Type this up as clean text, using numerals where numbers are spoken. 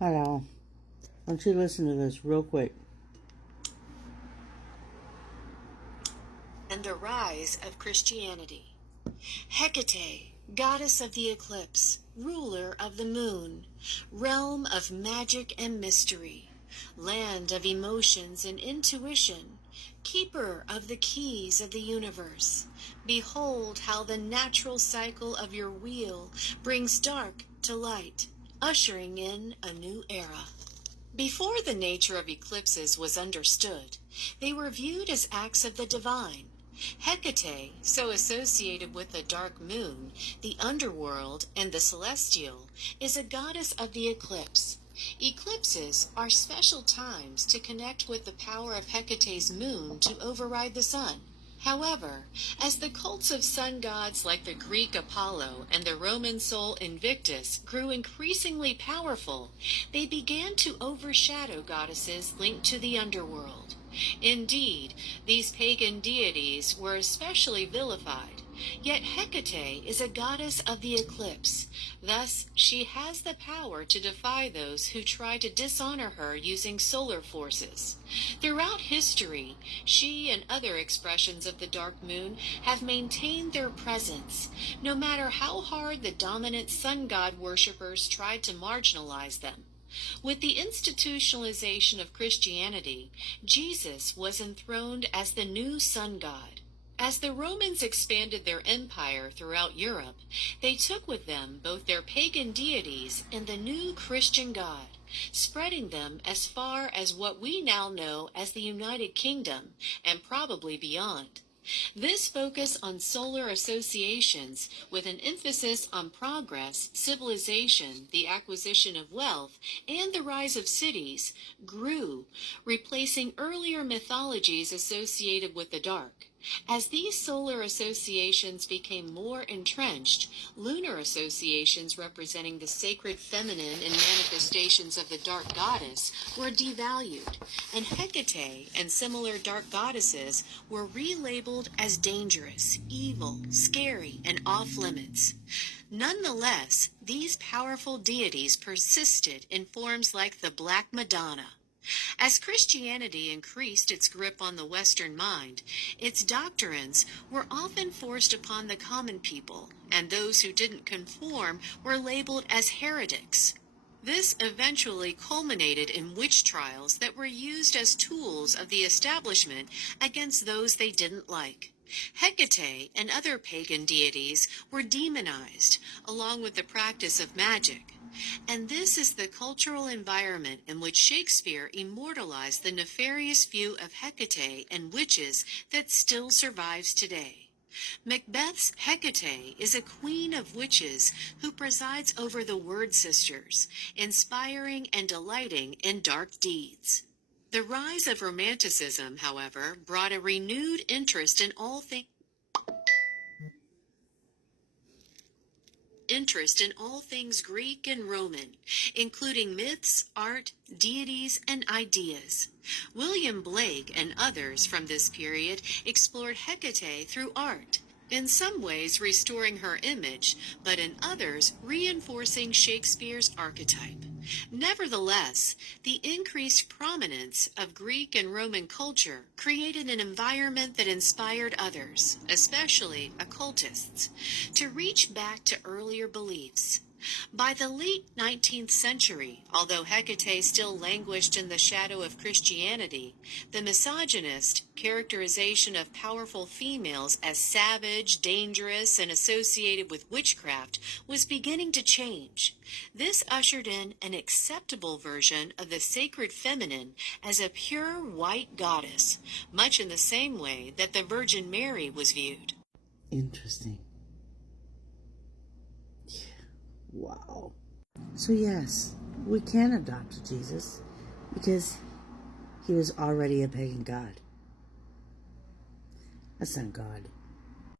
Hello. Why don't you listen to this real quick? And the rise of Christianity. Hecate, goddess of the eclipse, ruler of the moon, realm of magic and mystery, land of emotions and intuition, keeper of the keys of the universe. Behold how the natural cycle of your wheel brings dark to light, ushering in a new era. Before the nature of eclipses was understood, they were viewed as acts of the divine. Hecate, so associated with the dark moon, the underworld, and the celestial, is a goddess of the eclipse. Eclipses are special times to connect with the power of Hecate's moon to override the sun. However, as the cults of sun gods like the Greek Apollo and the Roman Sol Invictus grew increasingly powerful, they began to overshadow goddesses linked to the underworld. Indeed, these pagan deities were especially vilified. Yet Hecate is a goddess of the eclipse. Thus, she has the power to defy those who try to dishonor her using solar forces. Throughout history, she and other expressions of the dark moon have maintained their presence, no matter how hard the dominant sun god worshippers tried to marginalize them. With the institutionalization of Christianity, Jesus was enthroned as the new sun god. As the Romans expanded their empire throughout Europe, they took with them both their pagan deities and the new Christian God, spreading them as far as what we now know as the United Kingdom, and probably beyond. This focus on solar associations, with an emphasis on progress, civilization, the acquisition of wealth, and the rise of cities, grew, replacing earlier mythologies associated with the dark. As these solar associations became more entrenched, lunar associations representing the sacred feminine and manifestations of the dark goddess were devalued, and Hecate and similar dark goddesses were relabeled as dangerous, evil, scary, and off-limits. Nonetheless, these powerful deities persisted in forms like the Black Madonna. As Christianity increased its grip on the Western mind, its doctrines were often forced upon the common people, and those who didn't conform were labeled as heretics. This eventually culminated in witch trials that were used as tools of the establishment against those they didn't like. Hecate and other pagan deities were demonized, along with the practice of magic. And this is the cultural environment in which Shakespeare immortalized the nefarious view of Hecate and witches that still survives today. Macbeth's Hecate is a queen of witches who presides over the Word Sisters, inspiring and delighting in dark deeds. The rise of Romanticism, however, brought a renewed interest in all things Greek and Roman, including myths, art, deities, and ideas. William Blake and others from this period explored Hecate through art, in some ways restoring her image, but in others reinforcing Shakespeare's archetype. Nevertheless, the increased prominence of Greek and Roman culture created an environment that inspired others, especially occultists, to reach back to earlier beliefs. By the late 19th century, although Hecate still languished in the shadow of Christianity, the misogynist characterization of powerful females as savage, dangerous, and associated with witchcraft was beginning to change. This ushered in an acceptable version of the sacred feminine as a pure white goddess, much in the same way that the Virgin Mary was viewed. Interesting. Wow. So yes, we can adopt Jesus because he was already a pagan god. A sun god.